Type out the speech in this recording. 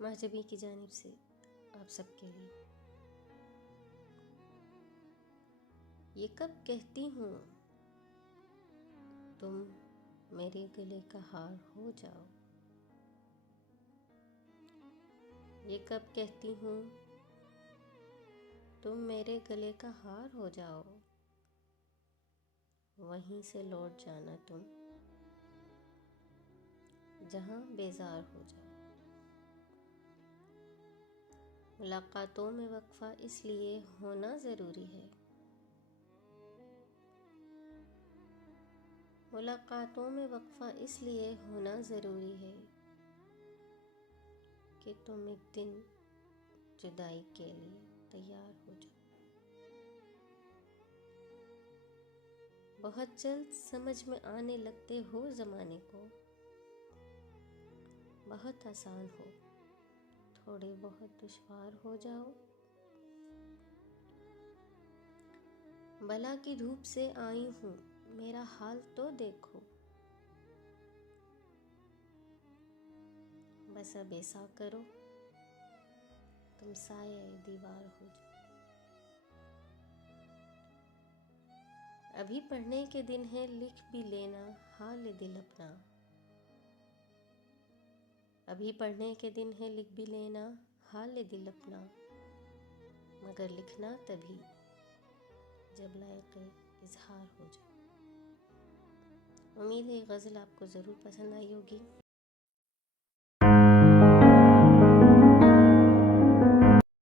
महजबी की जानिब से आप सबके लिए। ये कब कहती हूँ तुम मेरे गले का हार हो जाओ, ये कब कहती हूँ तुम मेरे गले का हार हो जाओ, वहीं से लौट जाना तुम जहाँ बेजार हो जाओ। मुलाकातों में वक्फा इसलिए होना ज़रूरी है, मुलाकातों में वक्फा इसलिए होना ज़रूरी है कि तुम एक दिन जुदाई के लिए तैयार हो जाओ। बहुत जल्द समझ में आने लगते हो ज़माने को, बहुत आसान हो, थोड़े बहुत दुश्वार हो जाओ। बला की धूप से आई हूँ, मेरा हाल तो देखो, बस अब ऐसा करो तुम साये दीवार हो जाओ। अभी पढ़ने के दिन है, लिख भी लेना हाल दिल अपना, अभी पढ़ने के दिन है, लिख भी लेना हाल दिल अपना, मगर लिखना तभी जब लायक़े इज़हार हो जाए। उम्मीद है ये गज़ल आपको ज़रूर पसंद आई होगी।